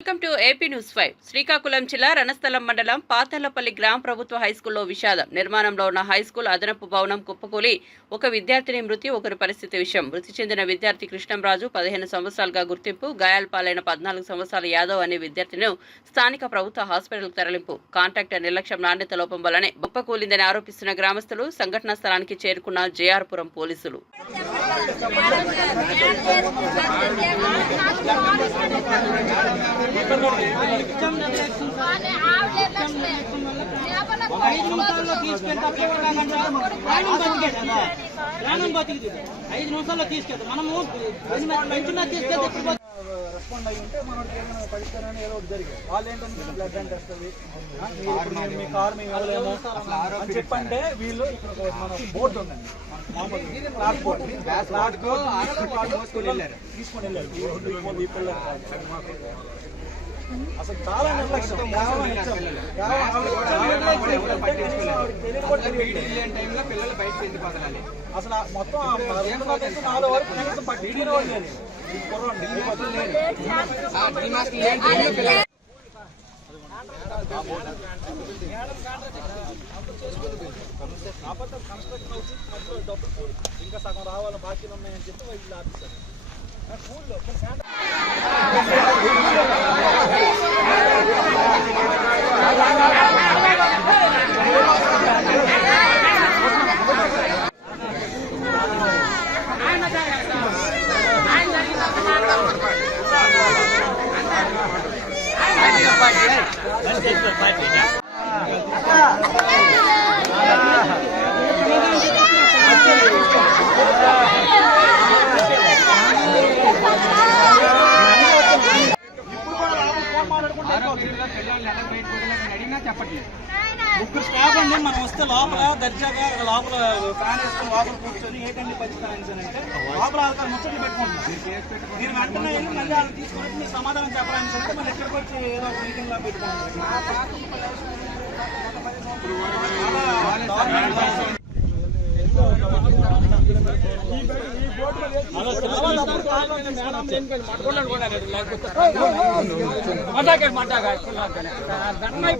Welcome to AP news five. Srikakulam జిల్లా రణస్థలం మండలం పాతర్లపల్లి గ్రామ ప్రభుత్వ హైస్కూల్లో విషాదం. నిర్మాణంలో ఉన్న హైస్కూల్ అదనపు భవనం కుప్పకూలి ఒక విద్యార్థిని మృతి ఒకరి పరిస్థితి విషయం మృతి చెందిన విద్యార్థి కృష్ణంరాజు పదిహేను సంవత్సరాలుగా గుర్తింపు గాయాలపాలైన పద్నాలుగు సంవత్సరాల యాదవ్ అనే విద్యార్థిని స్థానిక ప్రభుత్వ హాస్పిటల్కు తరలింపు. కాంట్రాక్టర్ నిర్లక్ష్యం నాణ్యత లోపం వల్లనే కుప్పకూలిందని ఆరోపిస్తున్న గ్రామస్తులు సంఘటనా స్థలానికి చేరుకున్న జేఆర్పురం పోలీసులు. ఐదు నిమిషాల్లో తీసుకెళ్తే ప్రాణం బతికే ఐదు నిమిషాల్లో తీసుకెళ్తాం మనము పెంచిన తీసుకెళ్తే రెస్పాండ్ అయ్యి ఉంటే మనకి ఏమైనా పరిష్కారాన్ని ఏదో ఒకటి జరిగింది వాళ్ళు ఏంటంటే బ్లడ్ అండ్ టెస్ట్ అది ఇప్పుడు మీరు మీ కార్ మేము ఇవ్వలేము అని చెప్పంటే వీళ్ళు ఇక్కడ మన బోర్డు ఉందండి మామూలు క్లాస్ తీసుకొని వెళ్ళారు అసలు చాలా నిర్లక్ష్యం. ఆవిడకి తెలియదు కూడా తెలియట్లేదు. అసలు మొత్తం నాలుగు వరకు కనీసం లేదు కన్స్ట్రక్షన్ అవుతుంది మధ్యలో డబ్బులు ఇంకా సగం రావాలి బాకీలు ఉన్నాయని చెప్పి వీళ్ళు ఆపిస్తారు ఆ స్కూల్లో కొన్ని శాతం ఇప్పుడు కూడా రాము ఫోన్ మాట్లాడుకుంటే ముగ్గురు స్టాఫ్ అండి మనం వస్తే లోపల దర్జాగా లోపల ఫ్యాన్ వేసుకుని లోపల కూర్చొని ఏంటండి పరిస్థితి అంటే లోపల వాళ్ళకి ముచ్చట్లు పెట్టుకుంటున్నాం మీరు వెంటనే వెళ్ళి మళ్ళీ వాళ్ళు తీసుకొని మీరు సమాధానం చెప్పాలని అంటే మళ్ళీ ఎక్కడికి వచ్చి ఏదో ఒక మీటింగ్లో పెట్టుకోండి మేడం ఏం కాదు,